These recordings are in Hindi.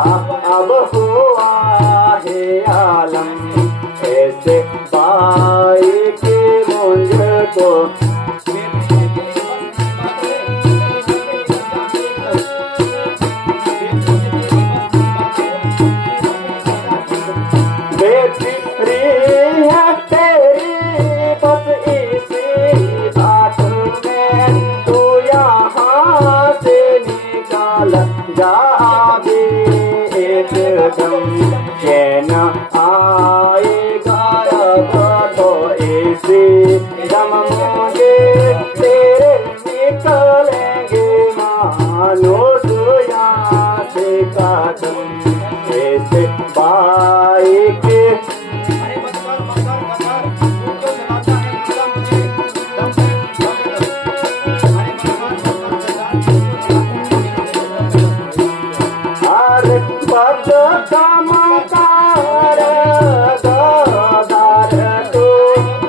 अब हुआ है आलम, ऐसे भाई की मुझको बेफिक्री है तेरी बस इसी बात में, तू यहाँ से निकाल जा भी एकदम, चैन आएगा अब तो इसी दम मुझे तेरे निकलेंगे मानो यहाँ से कदम, ऐसे भाई के हर पद चमकार गदार तो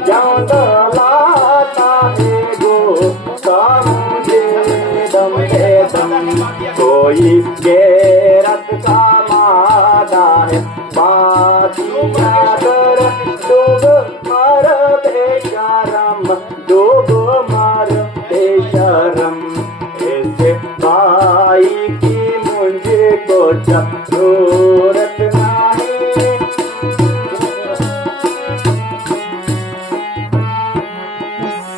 जंद लाता है गो समझे दम के दम, कोई गैरत का मादा है बातिया कर डूब मर बेशरम, डूब मर बेशरम, ऐसे भाई की मुझको चक्रू